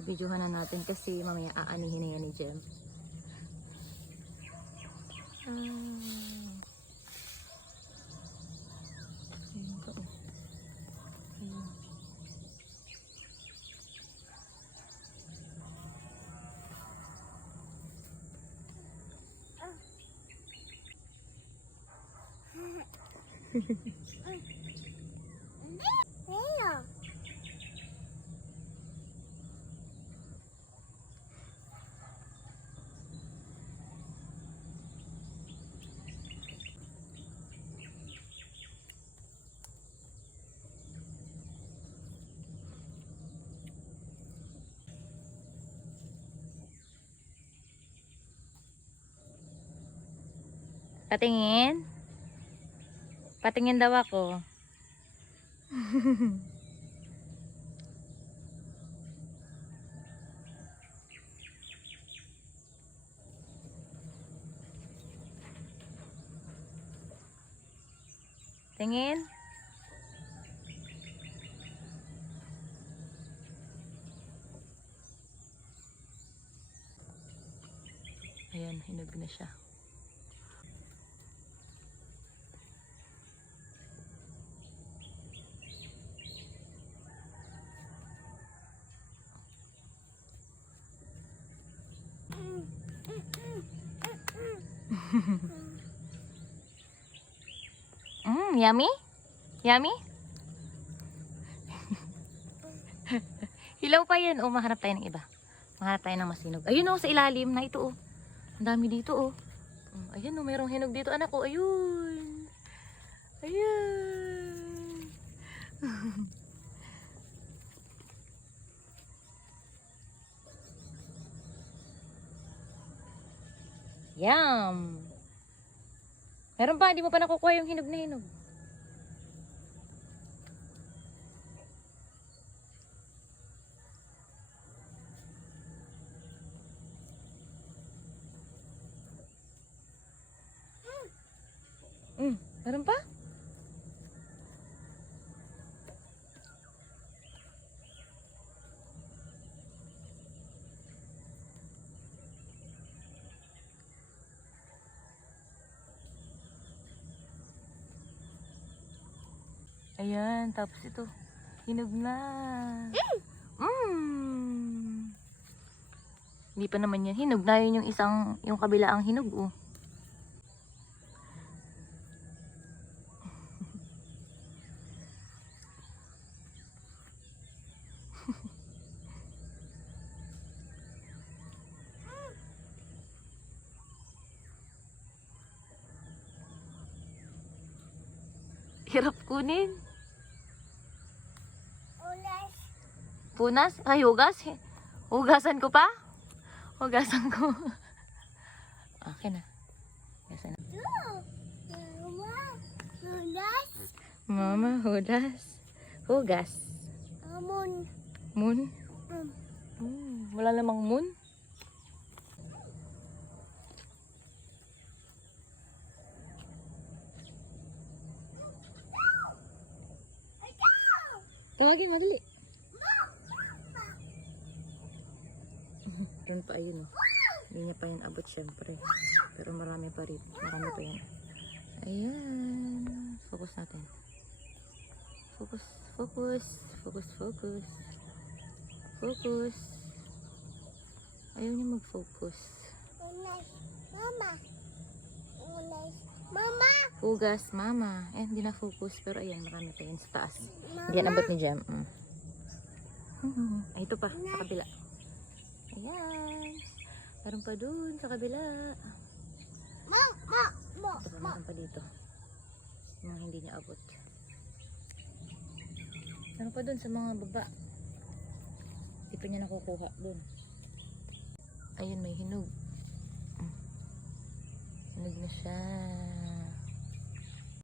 Bibidyohan na natin kasi mamaya aanihin na yan ni Jem. Ayun ka, oh. Ayun. Patingin? Patingin daw ako. Tingin? Ayan, hinog na siya. Yummy? Yummy? Hilaw pa yan. Oh, mahanap tayo ng iba. Mahanap tayo ng masinog. Ayun oh, sa ilalim na ito oh. Ang dami dito oh. Ayun oh, mayroong hinog dito anak oh. Ayun. Ayun. Yum! Meron pa, hindi mo pa nakukuha yung hinog na hinog. Meron pa? Ayan, tapos ito, hinog na. Hindi pa naman yan hinog na, yun yung isang, yung kabila ang hinog oh. Hirap kunin. Punas? Ay, hugas? Hugasan ko pa? Hugasan ko. Okay na. Hugasan na. Mama, hugas. Hugas. Moon. Moon? Wala namang moon? Tawagin, madali. Doon pa, ayun oh. Hindi niya pa yan abot syempre. Pero marami pa rin. Marami pa yan. Ayan. Focus natin. Focus, focus. Focus, focus. Focus. Ayaw niya mag-focus. Mama. Mama. Hugas, mama. Eh, hindi na focus. Pero ayan, marami pa yan sa taas. Hindi yan abot ni Jem. Ay, ito pa. Sa kabila. Ayan. Meron pa dun sa kabila. Ito pa, meron pa dito. Yung hindi niya abot. Meron pa dun sa mga baba. Hindi pa niya nakukuha dun. Ayun, may hinog. Hinog na siya.